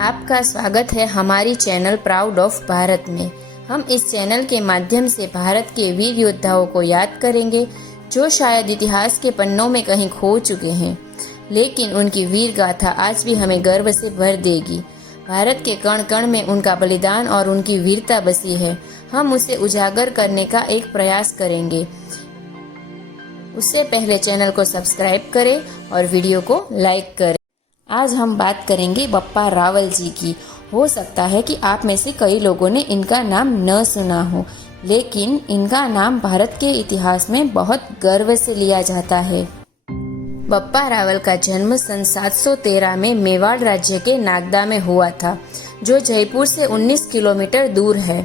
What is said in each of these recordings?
आपका स्वागत है हमारी चैनल प्राउड ऑफ भारत में। हम इस चैनल के माध्यम से भारत के वीर योद्धाओं को याद करेंगे जो शायद इतिहास के पन्नों में कहीं खो चुके हैं, लेकिन उनकी वीर गाथा आज भी हमें गर्व से भर देगी। भारत के कण कण में उनका बलिदान और उनकी वीरता बसी है। हम उसे उजागर करने का एक प्रयास करेंगे। उससे पहले चैनल को सब्सक्राइब करें और वीडियो को लाइक करें। आज हम बात करेंगे बप्पा रावल जी की। हो सकता है कि आप में से कई लोगों ने इनका नाम न सुना हो, लेकिन इनका नाम भारत के इतिहास में बहुत गर्व से लिया जाता है। बप्पा रावल का जन्म सन 713 में मेवाड़ राज्य के नागदा में हुआ था, जो जयपुर से 19 किलोमीटर दूर है।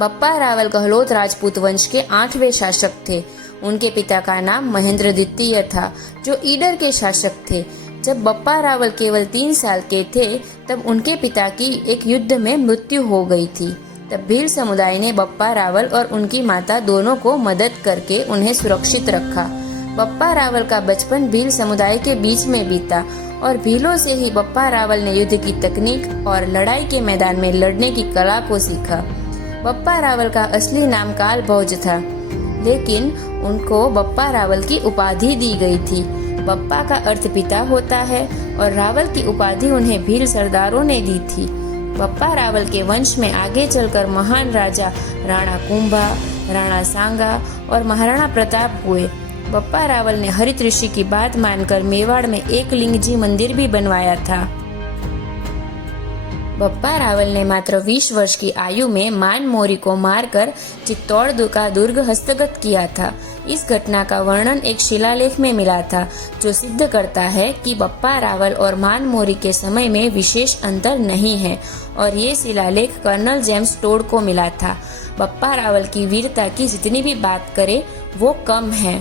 बप्पा रावल गहलोत राजपूत वंश के 8वें शासक थे। उनके पिता का नाम महेंद्र द्वितीय था, जो ईडर के शासक थे। जब बप्पा रावल केवल 3 साल के थे, तब उनके पिता की एक युद्ध में मृत्यु हो गई थी। तब भील समुदाय ने बप्पा रावल और उनकी माता दोनों को मदद करके उन्हें सुरक्षित रखा। बप्पा रावल का बचपन भील समुदाय के बीच में बीता और भीलों से ही बप्पा रावल ने युद्ध की तकनीक और लड़ाई के मैदान में लड़ने की कला को सीखा। बप्पा रावल का असली नाम काल भोज था, लेकिन उनको बप्पा रावल की उपाधि दी गई थी। बप्पा का अर्थ पिता होता है और रावल की उपाधि उन्हें भील सरदारों ने दी थी। बप्पा रावल के वंश में आगे चलकर महान राजा राणा कुंभा, राणा सांगा और महाराणा प्रताप हुए। बप्पा रावल ने हरित ऋषि की बात मानकर मेवाड़ में एक लिंगजी मंदिर भी बनवाया था। बप्पा रावल ने मात्र 20 वर्ष की आयु में मान मोरी को मारकर चित्तौड़ का दुर्ग हस्तगत किया था। इस घटना का वर्णन एक शिलालेख में मिला था, जो सिद्ध करता है कि बप्पा रावल और मान मोरी के समय में विशेष अंतर नहीं है, और ये शिलालेख कर्नल जेम्स टोड को मिला था। बप्पा रावल की वीरता की जितनी भी बात करें वो कम है।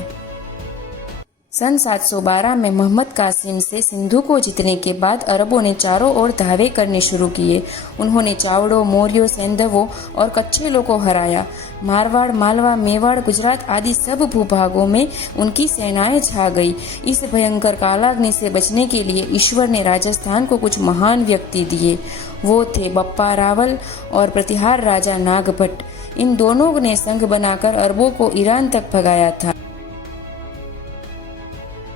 सन 712 में मोहम्मद कासिम से सिंधु को जीतने के बाद अरबों ने चारों ओर धावे करने शुरू किए। उन्होंने चावड़ों, मौर्यों, सैंधवों और कच्छेलों को हराया। मारवाड़, मालवा, मेवाड़, गुजरात आदि सब भूभागों में उनकी सेनाएं छा गई। इस भयंकर कालाग्नि से बचने के लिए ईश्वर ने राजस्थान को कुछ महान व्यक्ति दिए। वो थे बप्पा रावल और प्रतिहार राजा नागभट्ट। इन दोनों ने संघ बनाकर अरबों को ईरान तक भगाया था।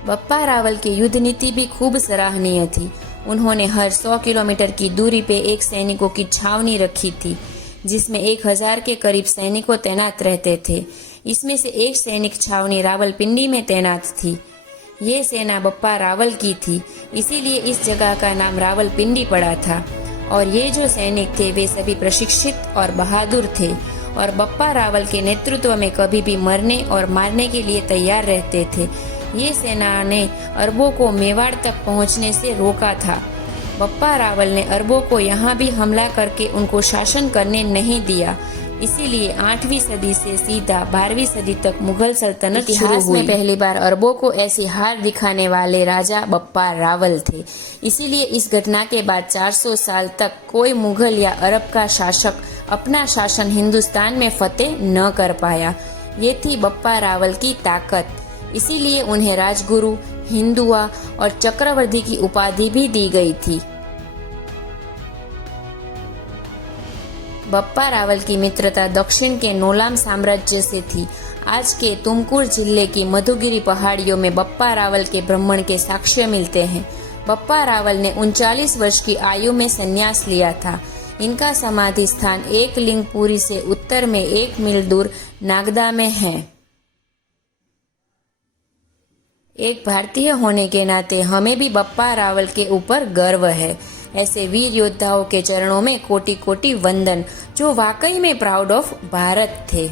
बप्पा रावल की युद्ध नीति भी खूब सराहनीय थी। उन्होंने हर 100 किलोमीटर की दूरी पे एक सैनिकों की छावनी रखी थी, जिसमें 1000 के करीब सैनिकों तैनात रहते थे। इसमें से एक सैनिक छावनी रावलपिंडी में तैनात थी। ये सेना बप्पा रावल की थी, इसीलिए इस जगह का नाम रावलपिंडी पड़ा था। और ये जो सैनिक थे वे सभी प्रशिक्षित और बहादुर थे, और बप्पा रावल के नेतृत्व में कभी भी मरने और मारने के लिए तैयार रहते थे। ये सेना ने अरबों को मेवाड़ तक पहुंचने से रोका था। बप्पा रावल ने अरबों को यहाँ भी हमला करके उनको शासन करने नहीं दिया। इसीलिए 8वीं सदी से सीधा 12वीं सदी तक मुगल सल्तनत शुरू हुई। पहली बार अरबों को ऐसी हार दिखाने वाले राजा बप्पा रावल थे। इसीलिए इस घटना के बाद 400 साल तक कोई मुगल या अरब का शासक अपना शासन हिंदुस्तान में फतेह न कर पाया। ये थी बप्पा रावल की ताकत। इसीलिए उन्हें राजगुरु, हिंदुआ और चक्रवर्ती की उपाधि भी दी गई थी। बप्पा रावल की मित्रता दक्षिण के नोलाम साम्राज्य से थी। आज के तुमकुर जिले की मधुगिरी पहाड़ियों में बप्पा रावल के भ्रमण के साक्ष्य मिलते हैं। बप्पा रावल ने 39 वर्ष की आयु में संन्यास लिया था। इनका समाधि स्थान एक लिंगपुरी से उत्तर में 1 मील दूर नागदा में है। एक भारतीय होने के नाते हमें भी बप्पा रावल के ऊपर गर्व है। ऐसे वीर योद्धाओं के चरणों में कोटि कोटि वंदन, जो वाकई में प्राउड ऑफ भारत थे।